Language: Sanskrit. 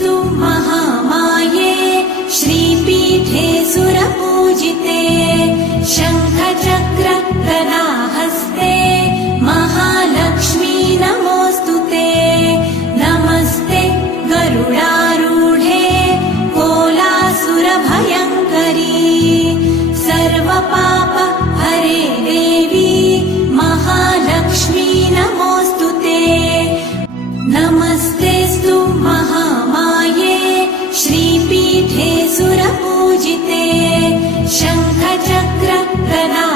नमस्तेऽस्तु महामाये श्रीपीठे सुरपूजिते शङ्खचक्र गदाहस्ते महालक्ष्मी नमोऽस्तुते नमस्ते गरुडारूढे कोलासुरभयङ्करी सर्वपाप हरे देवी महालक्ष्मी नमोऽस्तुते नमस्तेऽस्तु महामाये श्रीपीठे सुरपूजिते शङ्खचक्र गदा